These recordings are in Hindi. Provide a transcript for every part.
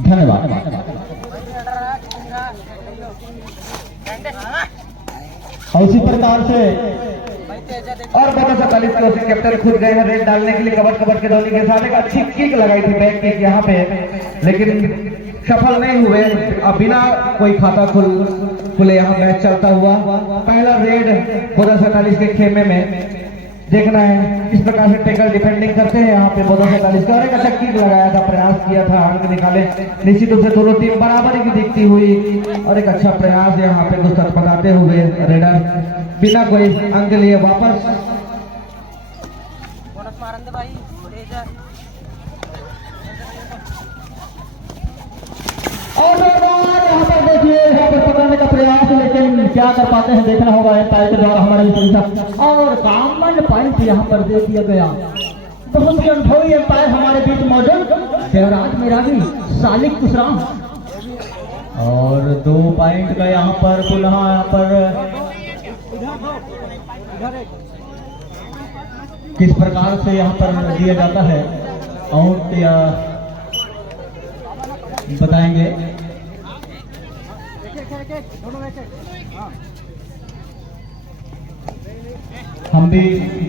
धन्यवाद। और इसी प्रकार से और 42 किलो से कैप्टन खुद गए हैं रेड डालने के लिए कबट के धोनी के साथ। एक अच्छी किक लगाई थी बैक किक यहाँ पे, लेकिन सफल नहीं हुए। अब बिना कोई खाता खुले यहाँ मैच चलता हुआ पहला रेड 42 के खेमे में देखना है किस प्रकार से टैकल डिफेंडिंग करते हैं यहाँ पे 42 का। और एक अच्छा किक लगाया था, प्रयास किया था अंक निकाले। निश्चित रूप से दोनों टीम बराबरी की दिखती हुई और एक अच्छा प्रयास यहाँ पे दुस्तर पकाते हुए रेडर बिना कोई अंक लिए वापस। और यहाँ पर देखिए यहाँ पर पकड़ने का प्रयास, लेकिन क्या कर पाते हैं देखना होगा एम्पायर के द्वारा हमारे विपरीत। और कॉमन पॉइंट यहाँ पर दे दिया गया। बहुत ही अनुभवी एम्पायर हमारे बीच मौजूद देवराज मेरावी, सालिक कुशराम। और 2 पॉइंट का यहाँ पर पुनः यहाँ पर किस प्रकार से यहाँ पर दिया जाता है आउट या बताएंगे। हम भी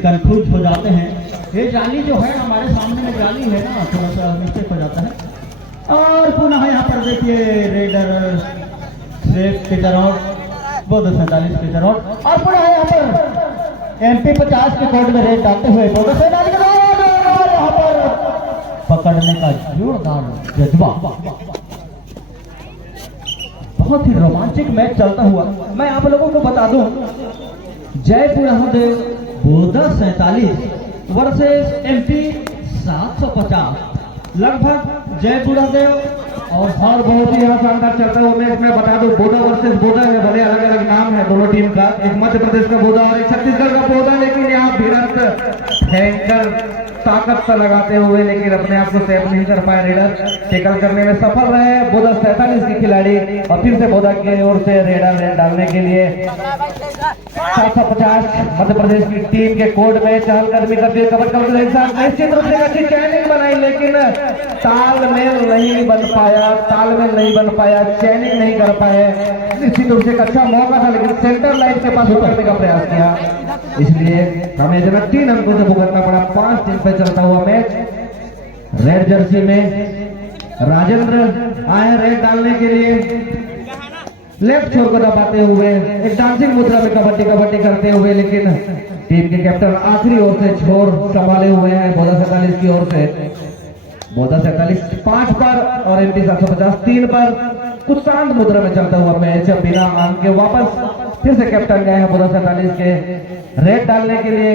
कंफ्यूज हो जाते हैं। ये जाली जो है हमारे सामने में जाली है ना, थोड़ा सा मिस्टेक हो जाता है। और पुनः यहाँ पर देखिए raider safe pitcher out 247 pitcher out. और पुनः यहाँ पर MP 50 के कोड में रेड डालते हुए 247 के बाद यहाँ पर पकड़ने का जोरदार जज्बा। बहुत ही रोमांचक मैच चलता हुआ। मैं आप लोगों को बता दूं, जयपुर महादेव बोधा 47 वर्सेस MP 750 लगभग जयपुर महादेव। और बहुत ही यहाँ शानदार चलता हुआ मैच मैं बता दूं, बोधा वर्सेस बोधा है। भले अलग अलग नाम है दोनों टीम का, एक मध्य प्रदेश का बोधा और एक छत्तीसगढ़ का बोधा, लेकिन यहाँ भिड़ंत भयंकर ताकत से लगाते हुए लेकिन अपने आप को सेव नहीं कर पाए रेडर। टैकल करने में सफल रहे बोधा 47 की खिलाड़ी। और फिर से बोधा की ओर से रेड डालने के लिए 750 मध्य प्रदेश की टीम के कोड में चहलकदमी करते हुए कबड्डी निश्चित रूप से अच्छी चैनिंग बनाई, लेकिन तालमेल नहीं बन पाया, चैनिंग नहीं कर पाए। निश्चित रूप से एक अच्छा मौका था, लेकिन सेंटर लाइन के पास उतरने का प्रयास किया, इसलिए हमें जो 3 अंकों से भुगतना पड़ा। 5 दिन पे चलता हुआ मैच। रेड जर्सी में राजेंद्र आए रेड डालने के लिए, लेफ्ट छोर को दबाते हुए एक डांसिंग मुद्रा में कबड्डी करते हुए, लेकिन टीम के कैप्टन आखिरी ओर से छोर संभाले हुए हैं बोधा 47 की ओर से। बोधा 47 5 पर और MP 750 3 पर। कुछ शांत मुद्रा में चलता हुआ मैच बिना अंक के वापस फिर से कैप्टन गए हैं बोधा 47 के रेड डालने के लिए।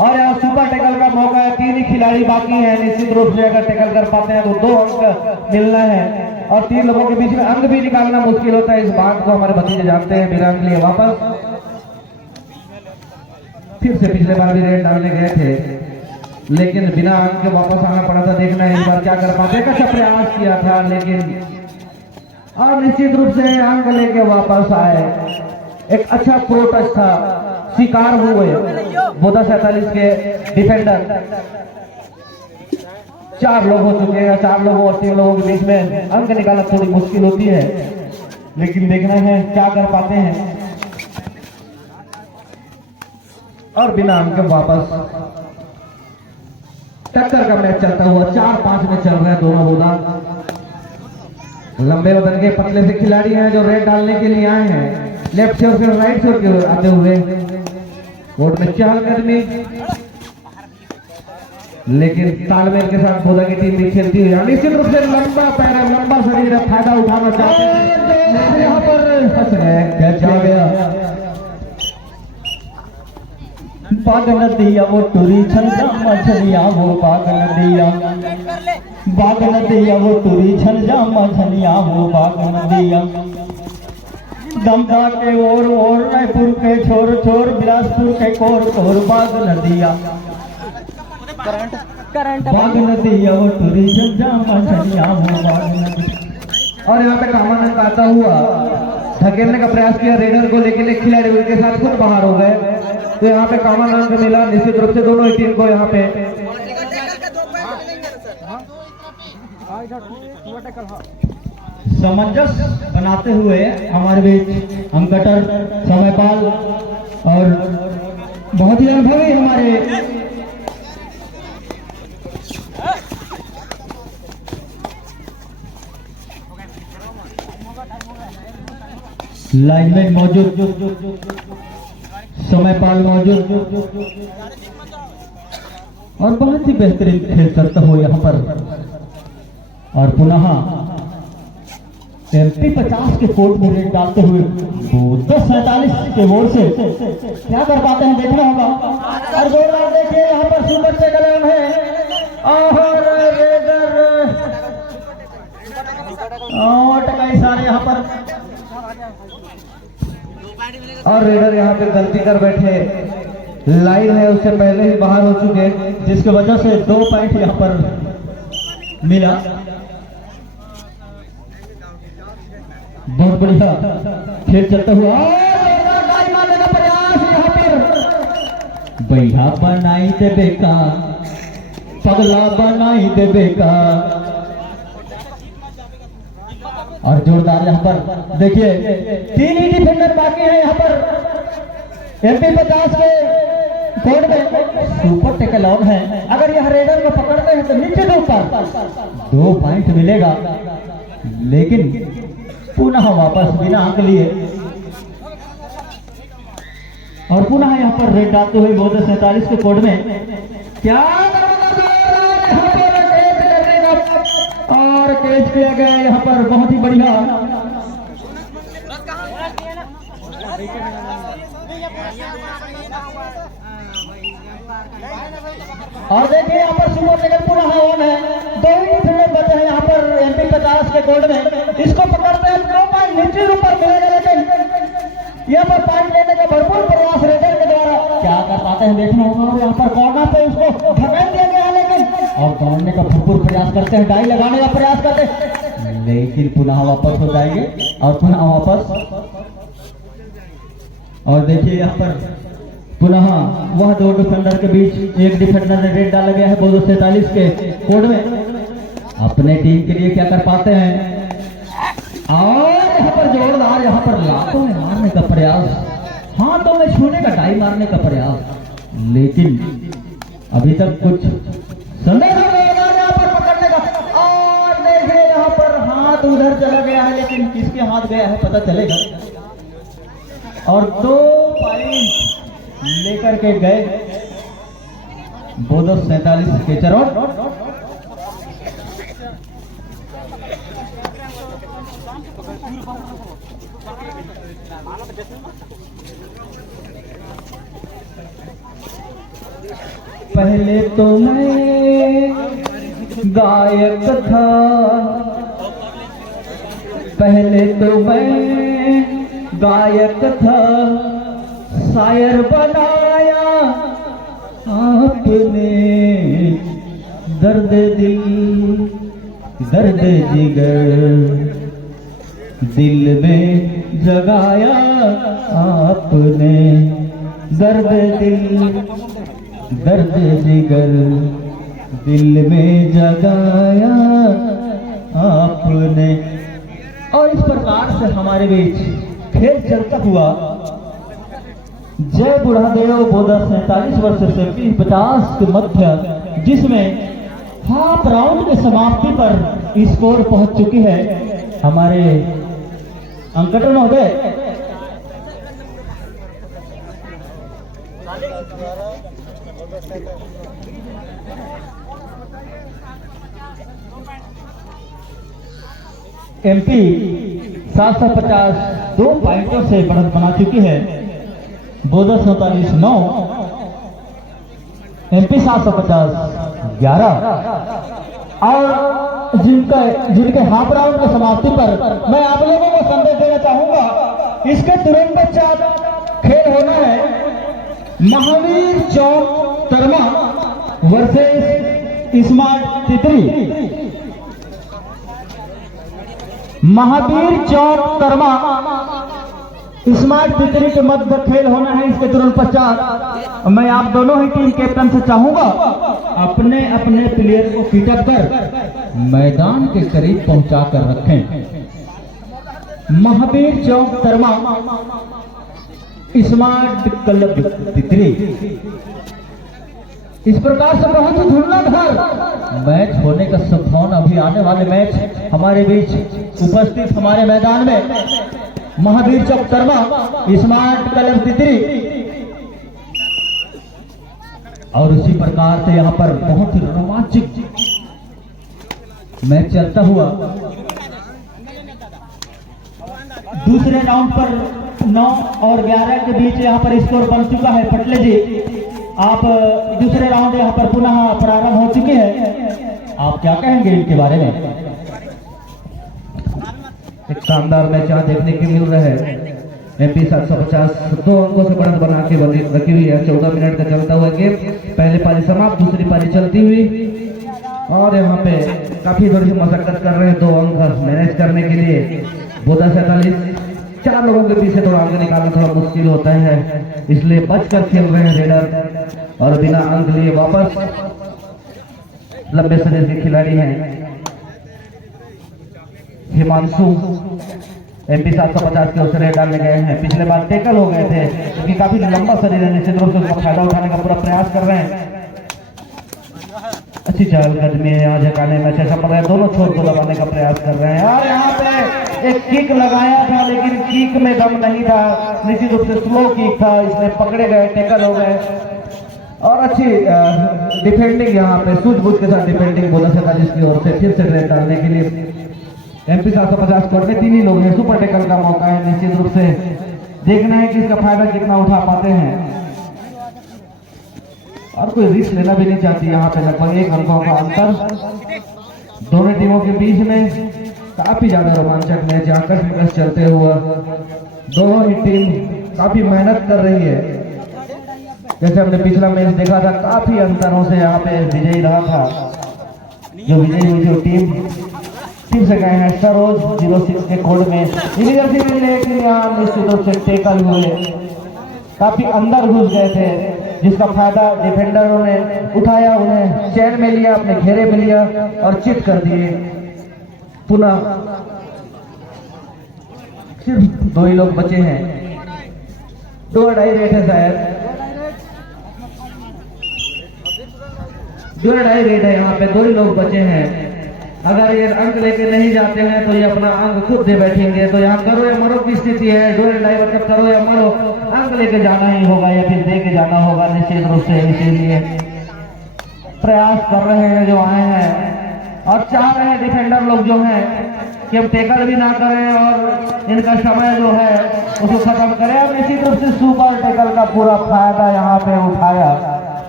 और यहाँ सुपर टैकल का मौका है, 3 ही खिलाड़ी बाकी हैं। निश्चित रूप से अगर टैकल कर पाते हैं तो 2 अंक मिलना है, और 3 लोगों के बीच में अंक भी निकालना मुश्किल होता है। इस बात को हमारे भतीजे जानते हैं। बिना अंक लिए वापस फिर से पिछले बार भी रेड डालने गए थे, लेकिन बिना अंक के वापस आना पड़ा था। देखना है इस बार क्या कर पाते। अच्छा प्रयास किया था, लेकिन और निश्चित रूप से अंक लेके वापस आए। एक अच्छा प्रोटेस्ट था, शिकार हुए बोधा 47 के डिफेंडर। 4 लोग हो चुके हैं, 4 लोगों और 3 लोगों के बीच में अंक निकालना थोड़ी मुश्किल होती है, लेकिन देखना है क्या कर पाते हैं। और बिना अंक के वापस टक्कर का मैच चलता हुआ 4-5 में चल रहा है दोनों बोधा। लंबे वजन के पतले से खिलाड़ी हैं जो रेड डालने के लिए आए हैं। लेफ्ट छोर से राइट छोर के आते हुए कोर्ट में चहलकदमी, लेकिन तालमेल के साथ बोधा की टीम भी खेलती हुई। निश्चित रूप से लंबा पैर, लंबा शरीर है, फायदा उठाना चाहते हैं। यहाँ पर फंस गए, क्या गया बाग नदिया वो टूरी छंदा मछलिया वो बाग नदिया वो टूरी छंदा मछलिया वो बाग नदिया। दमदा के ओर रायपुर के छोर छोर बिलासपुर के कोर बाग नदिया बाग नदिया वो टूरी छंदा मछलिया वो बाग नदिया। और यहाँ पे कामानंद आता हुआ धकेलने का प्रयास किया रेडर को, लेकिन एक खिलाड़ी उनके साथ खुद बाहर हो गए। तो यहाँ पे कॉमन अंक मिला निश्चित रूप से दोनों ही टीम को। यहाँ पे सामंजस्य बनाते हुए हमारे बीच अंकटर समयपाल और बहुत ही अनुभवी हमारे लाइनमैन मौजूद, समयपाल मौजूद और बहुत ही बेहतरीन खेल करता हुआ यहाँ पर। और पुनः MP 50 के कोर्ट में रेड डालते हुए 247 के ओर से क्या कर पाते हैं देखना होगा। और जोरदार देखिए यहाँ पर सुंदर से गलन है और टकाई सारे यहाँ पर। और रेडर यहाँ पे गलती कर बैठे, लाइन है उससे पहले ही बाहर हो चुके, जिसकी वजह से 2 पॉइंट यहाँ पर मिला। बहुत बढ़िया खेल चलता हुआ मारने का प्रयास यहाँ पर। भैया बनाई दे बेका, पगला बनाई दे बेका। और जोरदार यहाँ पर देखिए 3 ही डिफेंडर बाकी है यहाँ पर। MP 50 के कोर्ट में सुपर टेकल ऑन है। अगर यह रेडर को पकड़ते हैं तो नीचे से ऊपर 2 पॉइंट मिलेगा, लेकिन पुनः वापस बिना अंक लिए। और पुनः यहाँ पर रेड डालते हुए 247 के कोड में क्या और कैच किया गया यहाँ पर, बहुत ही बढ़िया। और देखिए यहाँ पर सुपर टेकल पुनः ऑन है। 2 ही डिफेंडर बचे हैं यहाँ पर MP 50 के कोड में। इसको पकड़ते हैं 2 पॉइंट नीचे ऊपर मिलेगा, लेकिन यहाँ पर पॉइंट लेने का भरपूर प्रयास रेडर के द्वारा क्या कर पाते हैं देखना होगा। और यहाँ पर कॉर्नर पे उसको धकेल दिया गया, लेकिन और दौड़ने का भरपूर प्रयास करते हैं, डाई लगाने का प्रयास करते हैं, लेकिन पुनः वापस हो जाएंगे और पुनः वापस। और देखिए यहाँ पर पुनः वह 2 डिफेंडर के बीच एक डिफेंडर ने रेड डाला गया है 247 के कोड में। अपने टीम के लिए क्या कर पाते हैं। और यहाँ पर जोरदार यहाँ पर लातों में मारने का प्रयास, हाथों में छूने का डाई मारने का प्रयास, लेकिन अभी तक कुछ संदेश यहाँ पर पकड़ने का। और देखिए यहाँ पर हाथ उधर चला गया है, लेकिन किसके हाथ गया है पता चलेगा। और 2 पॉइंट लेकर के गए 247 के चरण। पहले तो मैं गायक था, पहले तो मैं गायक था, शायर बनाया आपने, दर्द दिल दर्द जिगर दिल में जगाया आपने, दर्द दिल दर्द जिगर दिल में जगाया आपने। और इस प्रकार से हमारे बीच खेल चलता हुआ जय बुढ़ादेव 247 वर्ष से MP 50 के मध्य, जिसमें हाफ राउंड के समाप्ति पर स्कोर पहुंच चुकी है हमारे अंकटर महोदय। MP 750 2 पॉइंटों से बढ़त बना चुकी है। 247-9, MP 750 11। और जिनके हाफ राउंड की समाप्ति पर मैं आप लोगों को संदेश देना चाहूंगा। इसके तुरंत पश्चात खेल होना है महावीर चौक तरमा वर्सेस स्मार्ट तितरी। महावीर चौक तरमा स्मार्ट तितरी के मध्य खेल होना है। इसके तुरंत पश्चात मैं आप दोनों ही टीम कैप्टन से चाहूंगा अपने अपने प्लेयर को पिटअप कर मैदान के करीब पहुंचा कर रखें। महावीर चौक तरमा स्मार्ट क्लब तितरी। इस प्रकार से बहुत ही धुरंधर मैच होने का संभावना अभी आने वाले मैच हमारे बीच उपस्थित हमारे मैदान में महावीर चौक तरमा स्मार्ट क्लब तितरी और उसी प्रकार से यहाँ पर बहुत ही रोमांचक मैच चलता हुआ दूसरे राउंड पर 9 और 11 के बीच यहाँ पर स्कोर बन चुका है। पटले जी, आप दूसरे राउंड यहाँ पर पुनः प्रारंभ हो चुके हैं, आप क्या कहेंगे इनके बारे में? एक शानदार मैच यहाँ देखने को मिल रहा है। MP 750 2 अंकों से बढ़त बना के रखी हुई है। 14 मिनट का चलता हुआ गेम, पहली पारी समाप्त, दूसरी पारी चलती हुई और यहाँ पे काफी थोड़ी सी मशक्कत कर रहे हैं 2 अंक मैनेज करने के लिए। 47 4 लोगों के पीछे थोड़ा अंक निकालना थोड़ा मुश्किल होता है, इसलिए बचकर खेल रहे हैं रेडर और बिना अंक लिए वापस लंबे शरीर के खिलाड़ी हैं हिमांशु। MP 750 के उसरे डालने गए हैं, पिछले बार टेकल हो गए थे क्योंकि काफी लंबा शरीर है, निश्चित रूप से उसका फायदा उठाने का पूरा प्रयास कर रहे हैं। अच्छी चहलकदमी है यहाँ झकाने में, अच्छा पता है दोनों छोर को दबाने का प्रयास कर रहे हैं और यहाँ पे एक किक लगाया था लेकिन किक में दम नहीं था, निश्चित रूप से स्लो किक था, इसमें पकड़े गए, टेकल हो गए और अच्छी डिफेंडिंग यहाँ पे सूझबूझ के साथ डिफेंडिंग बोला सकता जिसकी ओर से फिर से रेड डालने के लिए। MP 750 कोर्ट में 3 ही लोग हैं, सुपर टेकल का मौका है, निश्चित रूप से देखना है कि इसका फायदा कितना उठा पाते हैं और कोई रिस्क लेना भी नहीं चाहती। यहाँ पे लगभग 1 अंकों का अंतर दोनों टीमों के बीच में, काफी ज्यादा रोमांचक मैच आकर्षक चलते हुआ दोनों ही टीम काफी मेहनत कर रही है। जैसे हमने पिछला मैच देखा था, काफी अंतरों से यहाँ पे विजयी रहा था, जो विजयी हुई थी टीम फिर से गए हैं सरोज 06 के कोड में, लेकिन यहाँ निश्चित रूप से टेकल हुए, काफी अंदर घुस गए थे जिसका फायदा डिफेंडरों ने उठाया, उन्हें चैन में लिया, अपने घेरे में लिया और चिट कर दिए। पुनः सिर्फ 2 ही लोग बचे हैं, 2.5 रेट है शायद, 2.5 रेट है यहाँ पे, 2 ही लोग बचे हैं। अगर ये अंक लेके नहीं जाते हैं तो ये अपना अंक खुद दे बैठेंगे, तो यहाँ करो या मरो की स्थिति है। 2.5 मतलब करो या मरो, अंक लेके जाना ही होगा या फिर दे के जाना होगा निश्चित रूप से, इसीलिए प्रयास कर रहे हैं जो आए हैं और चाह रहे हैं डिफेंडर लोग जो हैं कि हम टेकल भी ना करें और इनका समय जो है उसको खत्म करें। और निश्चित रूप से सुपर टेकल का पूरा फायदा यहाँ पे उठाया,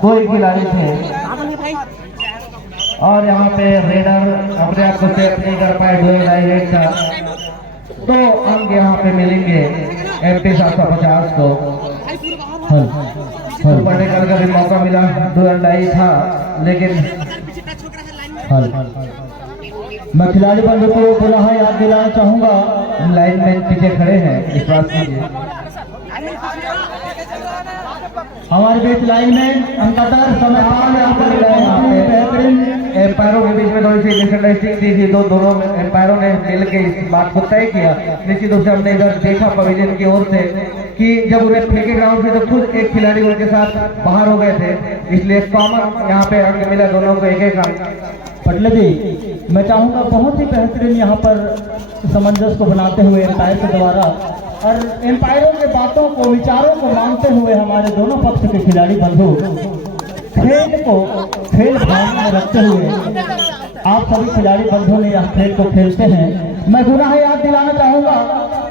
2 ही खिलाड़ी थे और यहाँ पे रेडर अपने आप को सेफ नहीं कर पाए, 2.5 रेट था, 2 अंक यहाँ पे मिलेंगे MP 750 को। सुपर टेकल का भी मौका मिला, 2.5 था लेकिन मैं खिलाड़ी बंधु को पुनः याद दिलाना चाहूंगा, लाइनमैन पीछे खड़े हैं, इस बात कीजिए। हमारे बीच लाइनमैन अंकतर समय बेहतरीन एम्पायरों के बीच में थोड़ी सी मिसअंडरस्टैंडिंग थी, तो दोनों एम्पायरों ने मिलकर इस बात को तय किया। निश्चित रूप से हमने इधर देखा पवेलियन की ओर से कि जब उन्हें फेंके ग्राउंड से तो खुद एक खिलाड़ी उनके साथ बाहर हो गए थे, इसलिए कॉमन यहाँ पे अंक मिला दोनों को, 1-1 अंक। पटले जी, मैं चाहूंगा बहुत ही बेहतरीन यहाँ पर सामंजस्य को बनाते हुए एम्पायर के द्वारा और एम्पायरों के बातों को, विचारों को मानते हुए हमारे दोनों पक्ष के खिलाड़ी बंधु खेल भावना में रखते हुए आप सभी खिलाड़ी बंधुओं ने यह खेल को खेलते हैं। मैं पुनः याद दिलाना चाहूंगा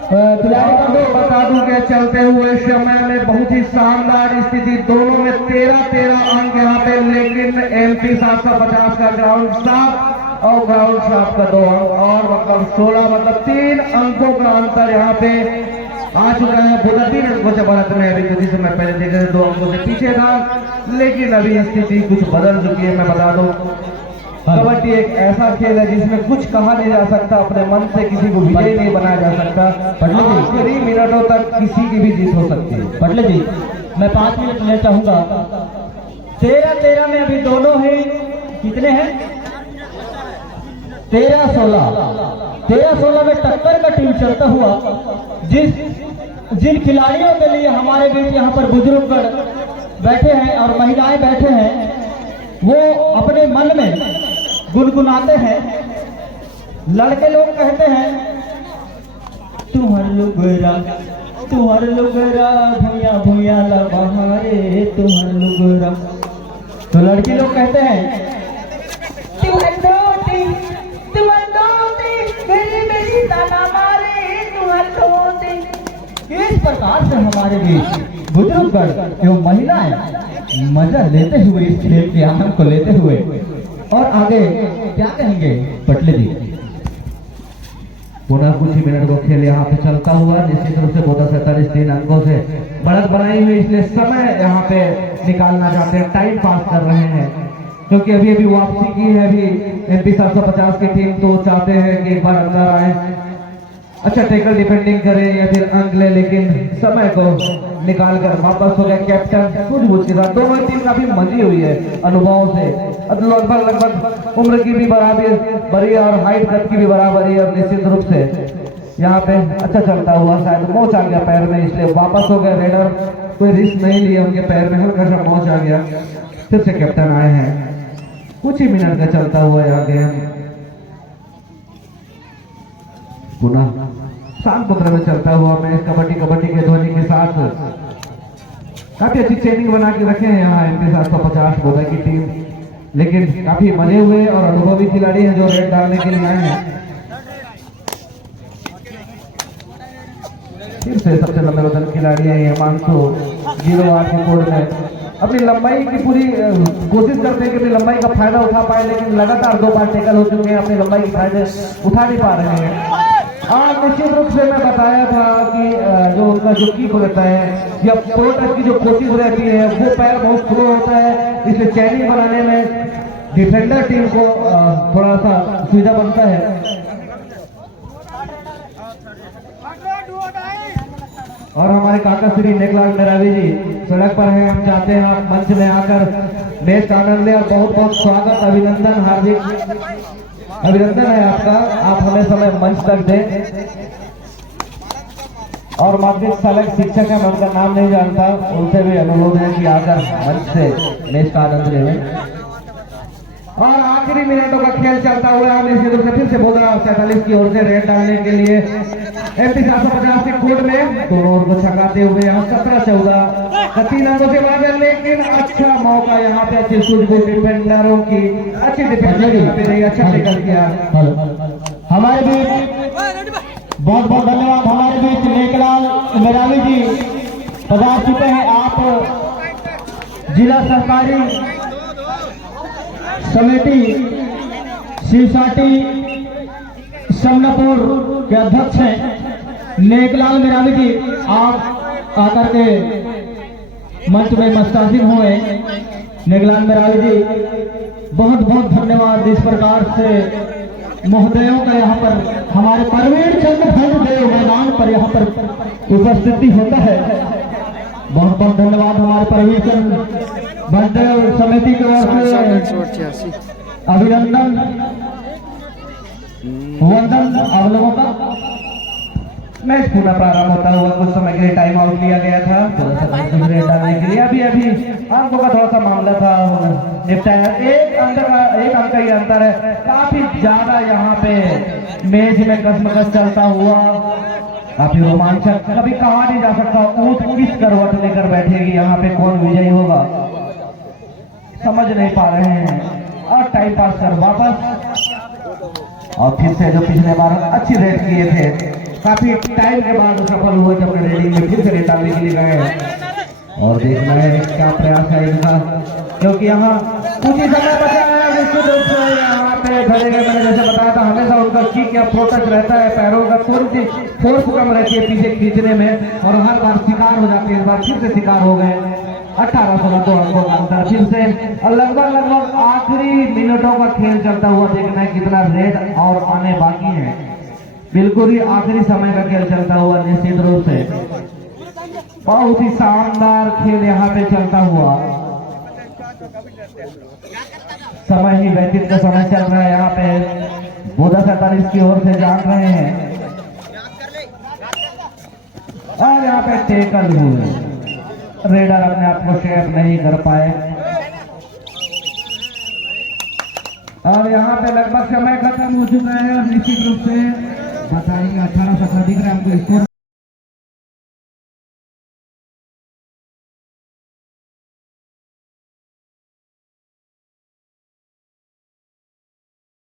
खिलाड़ी बंधु, बता दूं कि चलते हुए समय में बहुत ही शानदार स्थिति, दोनों में 13-13 अंक यहाँ पे, लेकिन MP 750 का ग्राउंड साफ और ग्राउंड साफ का 2 अंक और मतलब 16 मतलब 3 अंकों का अंतर यहाँ पे आ चुका है। 3 अंकों से बढ़त में अभी कुछ समय पहले देखे 2 अंकों से पीछे था, लेकिन अभी स्थिति कुछ बदल चुकी है। मैं बता दूं कबड्डी एक ऐसा खेल है जिसमें कुछ कहा नहीं जा सकता, अपने मन से किसी को विजयी नहीं बनाया जा सकता, आखिरी मिनटों तक किसी की भी जीत हो सकती है। पटले जी, मैं 5 मिनट लेना चाहूंगा 13-13 में अभी दोनों हैं, कितने हैं? 13-16 में टक्कर का टीम चलता हुआ, जिन खिलाड़ियों के लिए हमारे बीच यहाँ पर बुजुर्गगण बैठे हैं और महिलाएं बैठे हैं, वो अपने मन में गुनगुनाते हैं। लड़के लोग कहते हैं तुहर लुगरा भूया भूया लबहारे तुहर लुगरा। तो लड़की लोग कहते हैं तुहर धोती मेरी मेरी ताना मारे तुहर धोती। इस प्रकार से हमारे बीच बुजुर्गगण एवं महिलाएं मजा लेते हुए इस खेल के आनंद को लेते हुए, और आगे क्या कहेंगे पटले जी? पुनः कुछ ही मिनट को खेल यहाँ पे चलता हुआ, निश्चित रूप से 47 अंकों से बढ़त बनाई हुई, इसलिए समय यहाँ पे निकालना चाहते हैं, टाइम पास कर रहे हैं, क्योंकि अभी अभी वापसी की है अभी MP 750 की टीम, तो चाहते हैं कि एक बार अंदर आए, अच्छा टैकल डिफेंडिंग करें या फिर अंक ले, लेकिन समय को निकाल कर वापस हो गया कैप्टन सूझबूझ के साथ। दोनों टीम काफी मजी हुई है अनुभव से, लगभग उम्र की भी बराबरी और हाइट कद की भी बराबरी, और निश्चित रूप से यहाँ पे अच्छा चलता हुआ, शायद मोच आ गया पैर में, इसलिए वापस हो गए रेडर, कोई रिस्क नहीं लिया, उनके पैर में हल्का सा मोच आ गया, फिर से कैप्टन आए हैं। कुछ ही मिनट का चलता हुआ यहाँ गेम पुनः शांत मुद्रा में चलता हुआ मैच कबड्डी के ध्वनि के साथ काफी अच्छी ट्रेनिंग बना के रखे हैं यहाँ MP 750 बोधा की टीम, लेकिन काफी मजे हुए और अनुभवी खिलाड़ी हैं जो रेड डालने के लिए आए हैं। फिर से सबसे लंबे वजन खिलाड़ी है हिमांशु 08 के कोड में, अपनी लंबाई की पूरी कोशिश करते हैं कि अपनी लंबाई का फायदा उठा पाए, लेकिन लगातार 2 बार टेकल हो चुके हैं, अपनी लंबाई के फायदे उठा नहीं पा रहे हैं। निश्चित रूप से मैं बताया था कि जो उनका जो किक रहता है या प्रो टच की जो कोशिश रहती है वो पैर बहुत स्लो होता है, इसलिए चैनिंग बनाने में डिफेंडर टीम को थोड़ा सा सुविधा बनता है। और हमारे काका श्री नेकलाल मेरावी जी सड़क पर हैं, हम चाहते हैं आप मंच में आकर मैच का आनंद लें, और बहुत बहुत स्वागत, अभिनंदन, हार्दिक अभिनंदन है आपका, आप हमें समय मंच तक दें। और माध्यमिक सहायक शिक्षक है, मैं उनका नाम नहीं जानता, उनसे भी अनुरोध है कि आकर मंच से मैच का आनंद लें। और आखिरी मिनटों का खेल चलता हुआ है, निश्चित रूप से फिर से बोल रहा हूँ 47 की ओर से रेड डालने के लिए MP 750 के कोड में दोनों ओर को छकाते हुए यहाँ 17-14 3 अंकों से बाद, लेकिन अच्छा मौका यहाँ पे अच्छे सूझबूझ डिफेंडरों की अच्छी डिफेंडर अच्छा टेकल किया। हमारे बीच बहुत बहुत धन्यवाद, हमारे बीच नेकलाल मेरावी जी पधार चुके हैं। आप जिला सहकारी समिति शिवसाटी समनापुर के अध्यक्ष हैं नेकलाल मेरावी जी, आप आकर के मंच में मस्तासीन हुए। नेकलाल मेरावी जी बहुत बहुत धन्यवाद, इस प्रकार से महोदयों का यहाँ पर हमारे परवीन चंद्र भंड देव मैदान पर यहाँ पर उपस्थिति होता है। बहुत बहुत धन्यवाद हमारे परवीन चंद्र भंड समिति की ओर से अभिनंदन वंदन आप लोगों का। मैच पुनः प्रारंभ होता हुआ, कुछ समय के लिए टाइम आउट लिया गया था दूसरे डालने के लिए, अभी अंकों का थोड़ा सा मामला था निपटाया, एक अंक का ही अंतर है, काफी ज्यादा यहाँ पे मैच में कसमकस चलता हुआ, काफी रोमांचक, कभी कहा नहीं जा सकता ऊंट किस करवट लेकर बैठेगी, यहाँ पे कौन विजयी होगा समझ नहीं पा रहे हैं। और टाइम पास कर वापस, और फिर से जो पिछले बार अच्छी रेड किए थे, काफी टाइम के बाद सफल हुए जब रेडिंग में फिर से रेड डालने के लिए गए, और देखना है क्या प्रयास है इनका, क्योंकि यहाँ कुछ ही समय बचा है। यहाँ पे खड़े गए, मैंने जैसे बताया था हमेशा उनका किक या प्रो टच रहता है, पैरों का थोड़ी सी फोर्स कम रहती है पीछे खींचने में, और हर बार शिकार हो जाते हैं, इस बार फिर से शिकार हो गए। 18-16 2 अंकों का अंतर फिर से, और लगभग आखिरी मिनटों का खेल चलता हुआ, देखना है कितना रेड और आने बाकी है, बिल्कुल ही आखिरी समय का खेल चलता हुआ। निश्चित रूप से बहुत ही शानदार खेल यहाँ पे चलता हुआ, समय ही व्यतीत का समय चल रहा है। यहाँ पे बोधा 47 की ओर से जान रहे हैं और यहाँ पे टेकल हुए, रेडर अपने आप को शेप नहीं कर पाए और यहाँ पे लगभग समय खत्म हो चुका है और निश्चित रूप से बताएंगे 18-17 दिख रहा है हमको स्कोर